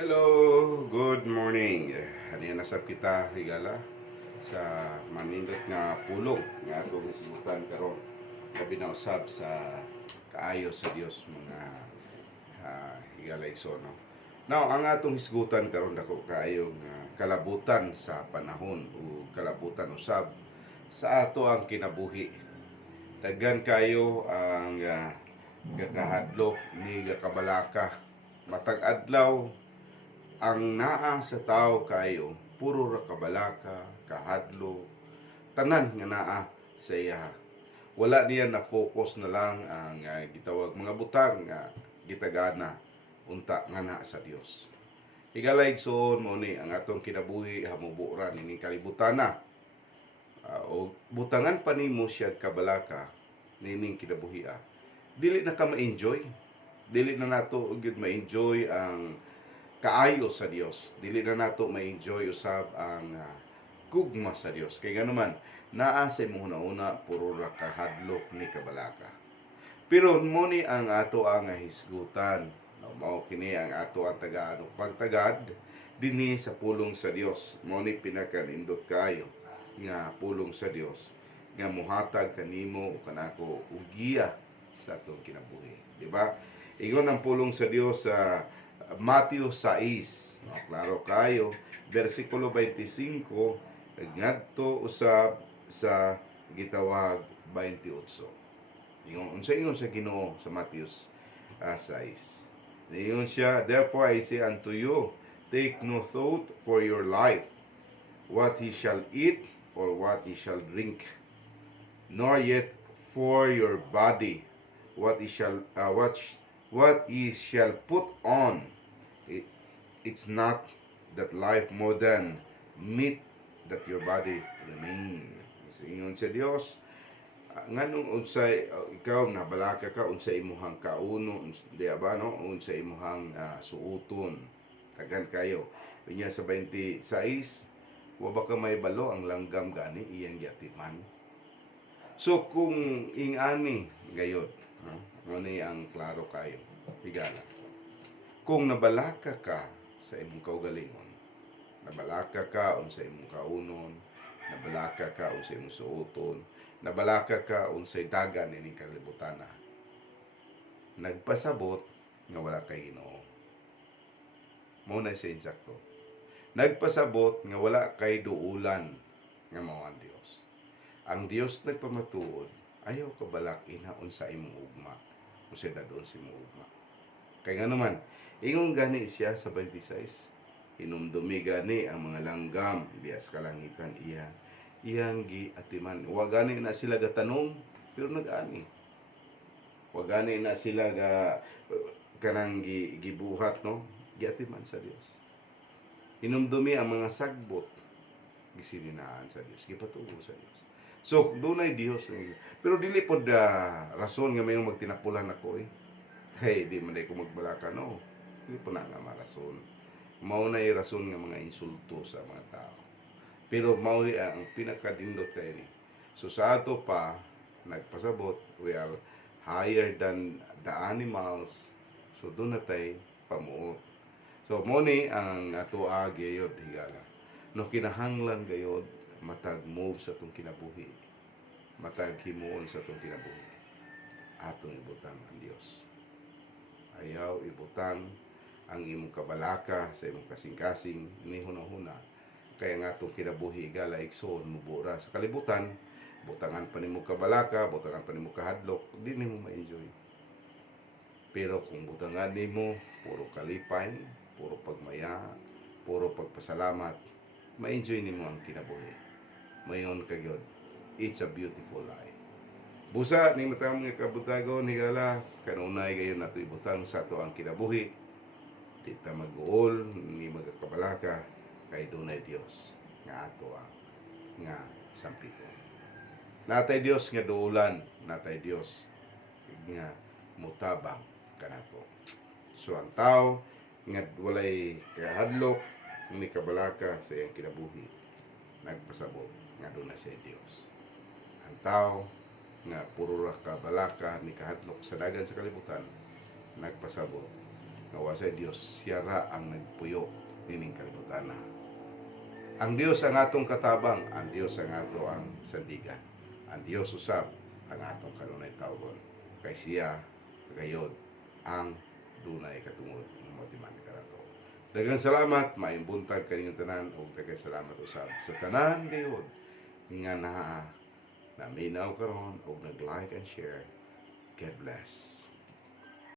Hello, good morning. Ano nasab kita higala sa manindot nga pulong nga atong isgutan karon. Labi na usab sa kaayo sa Dios mga higala igsoon, no. Now, ang atong hisgutan karon dako kaayong kalabutan sa panahon o kalabutan usab sa ato ang kinabuhi. Daghan kayo ang gakahadlok ni gakabalaka matag adlaw ang naa sa tao kayo puro ra kabalaka, kahadlo, tanan nga naa sa iya. Wala niya na focus na lang ang gitawag mga butang nga gitagana unta nga naa sa Dios. Higalay igsoon mo ni ang atong kinabuhi hamubo ra ni kalibutana. O butangan pa nimo siya kabalaka nining kinabuhi. Dili na ka ma-enjoy. Dili na nato gyud ma-enjoy ang kaayo sa Dios. Dili na nato ma-enjoy usab ang gugma sa Dios. Kay ganuman, naa sa imong una puro ra kahadlok ni kabalaka. Pero mo ni ang ato ang hisgutan. No, mao kini ang ato ang tagaan pagtagad dinhi sa pulong sa Dios. Mao ni pinakanindot kaayo nga pulong sa Dios nga muhatag kanimo o kanako og giya sa atong kinabuhi, di ba? Ingon ang pulong sa Dios sa Matthew 6, klaro kayo, versikulo 25 ngadto usab sa gitawag 28. Ingon sa Ginoo sa Matthew 6. Ingon siya, therefore I say unto you, take no thought for your life, what he shall eat or what he shall drink, nor yet for your body, what he shall put on. It's not that life more than meat that your body remain. Ingon sa Dios, nganong unsay ikaw nabalaka ka unsay imuhang kauno, diya ba no? Unsay imuhang suuton. Tagan kayo. Unya sa 26, wa ba ka may balo ang langgam gani iyang giatiman. So kung ingani gayod, ano ang klaro kayo, higala. Kung nabalaka ka sa imong kaugalingon, nabalaka ka unsay imong kaunon, nabalaka ka unsay imong suoton, nabalaka ka unsay dagan ining kalibutana, nagpasabot nga wala kay Ginoo. Mao na siya insakto. Nagpasabot nga wala kay duulan nga mao ang Dios. Ang Dios nagpamatuod, ayaw ka balak inaon sa imong ugma, unsay dadon sa imong ugma. Kay nga naman, ingon gani siya sa 26, hinumdumi gani ang mga langgam diya sa kalangitan iyang giatiman. Wa gani na sila gatanong, pero nag-ani. Wa gani na sila kanang gibuhat, no? Giatiman sa Dios. Hinumdumi ang mga sagbot, gisilinaan sa Dios, gipatuo sa Dios. So, dunay Dios. Pero dili pod rason nga mayong magtinapulan ako Hey, di man ko magbalaka, no? Hindi po na nga marason. Mao na rason nga mga insulto sa mga tao. Pero mao ang pinakadindot kay ni. So sa ato pa, nagpasabot, we are higher than the animals. So doon na tayo pamuot. So mo ni ang ato gayod higala. No kinahanglan gayod, matag move sa itong kinabuhi. Matag himuon sa itong kinabuhi. Atong ibutang ang Diyos. Ayaw ibutang ang imong kabalaka sa imong kasing-kasing ni huna-huna. Kaya nga itong kinabuhi igala igsoon mubura sa kalibutan, butangan pa nimo kabalaka, butangan pa nimo kahadlok, di nimo ma-enjoy. Pero kung butangan nimo puro kalipay, puro pagmaya, puro pagpasalamat, ma-enjoy nimo ang kinabuhi. Mayon kagyod, it's a beautiful life. Busa ni matang mga kabutagon higala kanunay gayon nato ibutang sa ato ang kinabuhi. Di ta mag-uol ni magakabalaka kay dunay Dios nga ato ang nga sampiton. Natay Dios nga duulan, natay Dios nga mutabang kanato. So ang tao nga walay kahadlok ni kabalaka sa iyang kinabuhi, nagpasabot nga dunay sa Dios. Ang tao nga puro ra kabalaka ni kahadlok sa dagan sa kalibutan, nagpasabot nga wa sa Dios siya ra ang nagpuyo nining kalibutan na. Ang Dios ang atong katabang, ang Dios ang ato ang sandigan. Ang Dios usab ang atong kanunay tawgon. Kay siya gayod ang dunay katungod ng motiman kanato. Daghang salamat, maayong buntag kaninyong tanan ug daghang salamat usab sa tanan gayod nga naminaw karon ug nag-like and share. God bless.